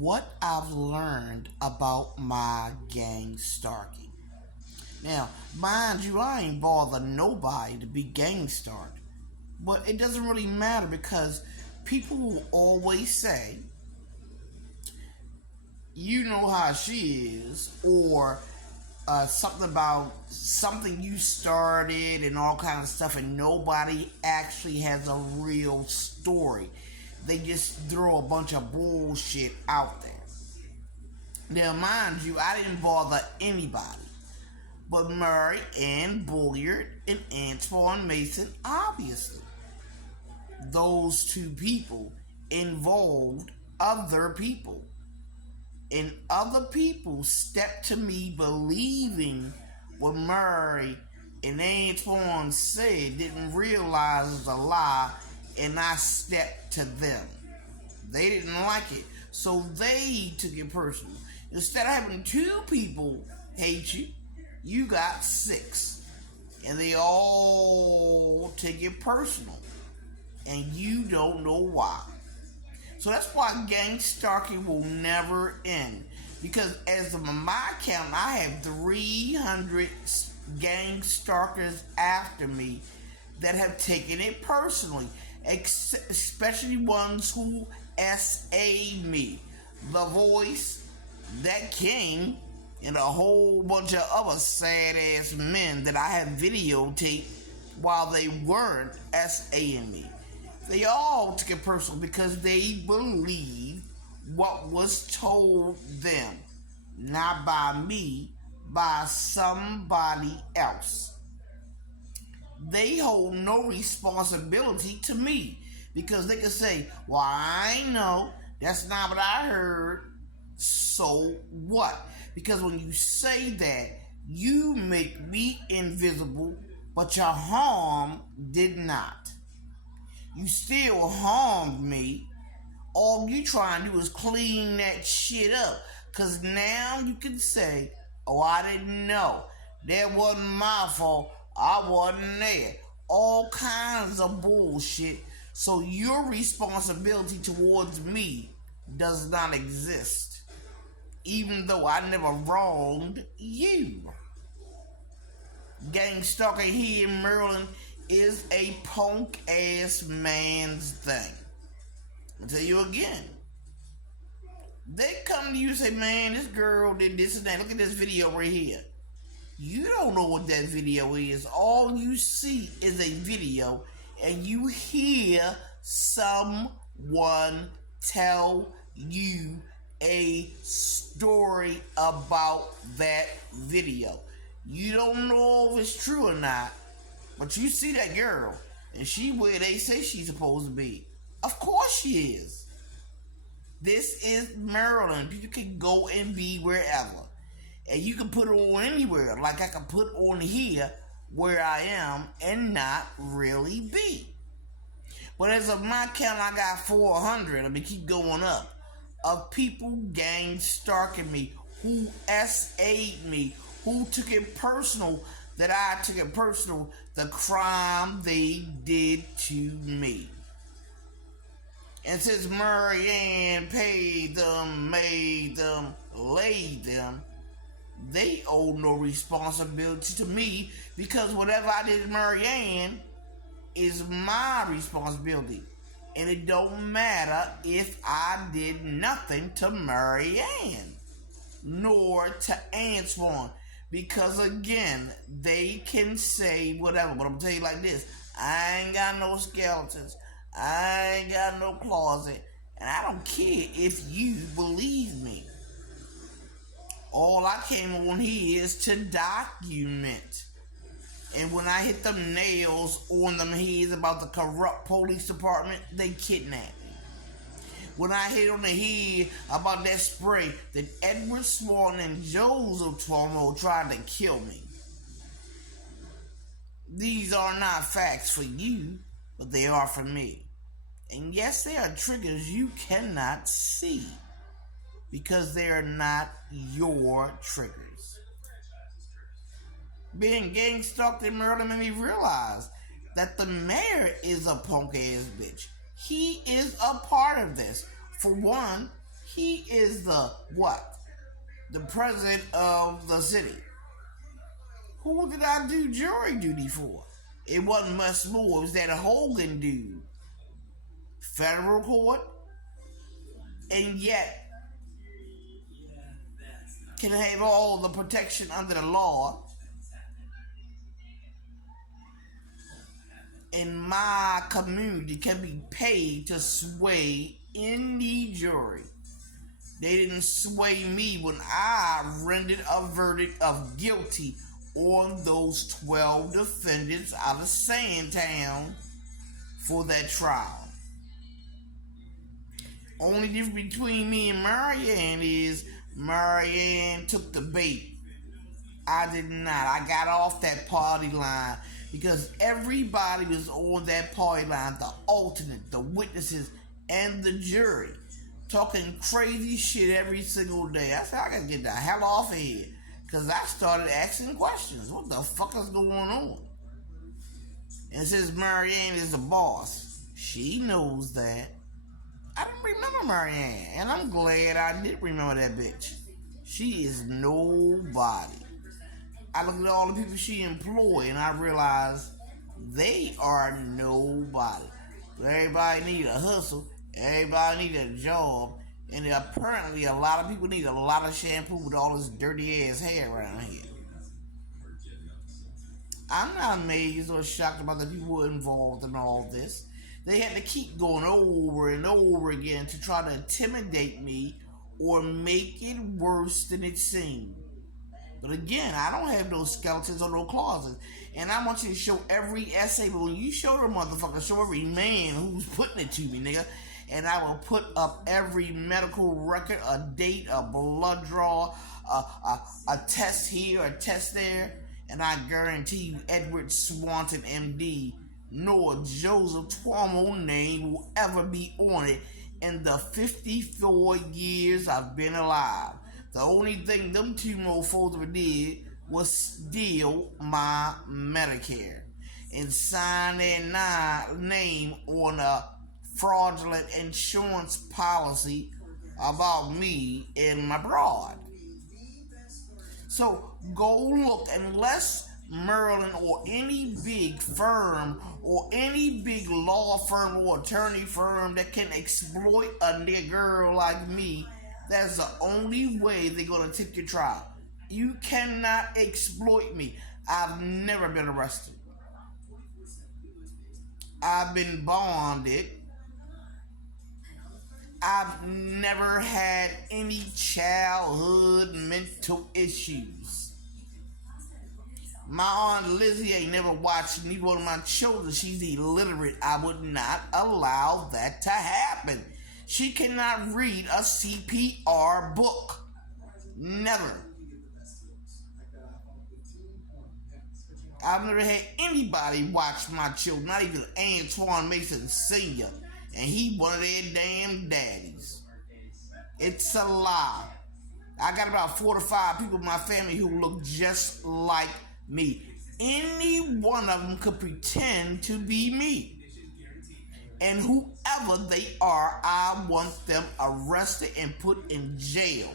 what I've learned about my gang stalking. Now, mind you, I ain't bother nobody to be gang stalked, but it doesn't really matter because people will always say, you know how she is, or something about something you started and all kinds of stuff, and nobody actually has a real story. They just throw a bunch of bullshit out there. Now, mind you, I didn't bother anybody but Murray and Bulliard and Antoine Mason, obviously. Those two people involved other people. And other people stepped to me believing what Murray and Antoine said, didn't realize it was a lie, and I stepped to them. They didn't like it, so they took it personal. Instead of having two people hate you, you got 6. And they all take it personal. And you don't know why. So that's why gang stalking will never end. Because as of my count, I have 300 gang stalkers after me that have taken it personally. Especially ones who SA me. The Voice, That King, and a whole bunch of other sad-ass men that I have videotaped while they weren't SAing me. They all took it personal because they believed what was told them. Not by me, by somebody else. They hold no responsibility to me because they can say, well, I know, that's not what I heard, so what? Because when you say that, you make me invisible, but your harm did not. You still harmed me. All you trying to do is clean that shit up. Because now you can say, oh, I didn't know. That wasn't my fault. I wasn't there. All kinds of bullshit. So your responsibility towards me does not exist. Even though I never wronged you. Gang stalking here in Maryland is a punk-ass man's thing. I'll tell you again. They come to you and say, man, this girl did this and that. Look at this video right here. You don't know what that video is. All you see is a video and you hear someone tell you a story about that video. You don't know if it's true or not, but you see that girl and she where they say she's supposed to be. Of course she is. This is Maryland. You can go and be wherever. And you can put it on anywhere. Like I can put on here where I am and not really be. But as of my count, I got 400. I mean, keep going up. Of people gang stalking me, who SA'd me, who took it personal, that I took it personal, the crime they did to me. And since Murray Ann paid them, made them, laid them, they owe no responsibility to me because whatever I did to Murray Ann is my responsibility. And it don't matter if I did nothing to Murray Ann, nor to Antoine. Because again, they can say whatever. But I'm going to tell you like this. I ain't got no skeletons. I ain't got no closet. And I don't care if you believe me. All I came on here is to document. And when I hit them nails on them heads about the corrupt police department, they kidnapped me. When I hit on the head about that spray that Edward Swan and Joseph Tuomo tried to kill me. These are not facts for you, but they are for me. And yes, they are triggers you cannot see because they are not your triggers. Being gang stalked in Maryland made me realize that the mayor is a punk ass bitch. He is a part of this. For one, He is the what? The president of the city. Who did I do jury duty for? It wasn't much more. It was that Hogan dude. Federal court. And yet can have all the protection under the law. In my community can be paid to sway any jury. They didn't sway me when I rendered a verdict of guilty on those 12 defendants out of Sandtown for that trial. Only difference between me and Marianne is Marianne took the bait. I did not. I got off that party line because everybody was on that party line, the alternate, the witnesses, and the jury, talking crazy shit every single day. I said, I gotta get the hell off of here, because I started asking questions. What the fuck is going on? And since Marianne is the boss, she knows that. I don't remember Marianne, and I'm glad I did remember that bitch. She is nobody. I look at all the people she employed, and I realize they are nobody. But everybody need a hustle. Everybody need a job. And apparently a lot of people need a lot of shampoo with all this dirty ass hair around here. I'm not amazed or shocked about the people involved in all this. They had to keep going over and over again to try to intimidate me or make it worse than it seemed. But again, I don't have no skeletons or no closets. And I want you to show every essay, but when you show the motherfucker, show every man who's putting it to me, nigga. And I will put up every medical record, a date, a blood draw, a test here, a test there. And I guarantee you Edward Swanton, MD, nor Joseph Twommo name will ever be on it in the 54 years I've been alive. The only thing them two mofos ever did was steal my Medicare and sign their name on a fraudulent insurance policy about me and my broad. So go look, unless Maryland or any big firm or any big law firm or attorney firm that can exploit a nigger like me, that's the only way they're going to take your trial. You cannot exploit me. I've never been arrested. I've been bonded. I've never had any childhood mental issues. My Aunt Lizzie ain't never watched neither one of my children. She's illiterate. I would not allow that to happen. She cannot read a CPR book. Never. I've never had anybody watch my children, not even Antoine Mason Sr., and he one of their damn daddies. It's a lie. I got about 4 to 5 people in my family who look just like me. Any one of them could pretend to be me. And whoever they are, I want them arrested and put in jail.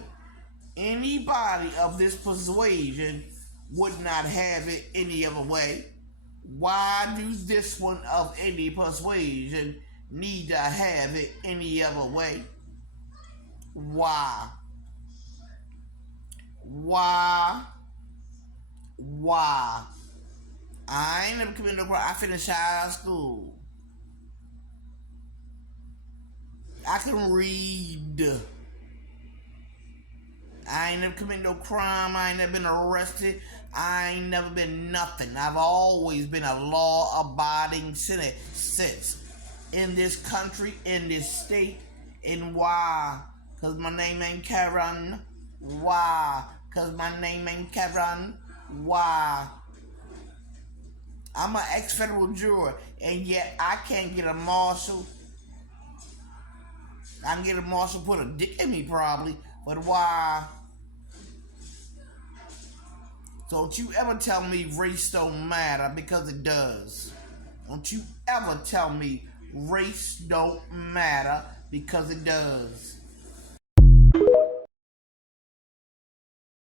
Anybody of this persuasion would not have it any other way. Why do this one of any persuasion need to have it any other way? Why? I ain't never committed no crime. I finished high school. I can read. I ain't never committed no crime. I ain't never been arrested. I ain't never been nothing. I've always been a law-abiding citizen in this country, in this state. And why? Because my name ain't Karen. Why? Because my name ain't Karen. Why? I'm an ex-federal juror, and yet I can't get a marshal. I can get a marshal put a dick in me probably, but why? Don't you ever tell me race don't matter, because it does. Don't you ever tell me race don't matter, because it does.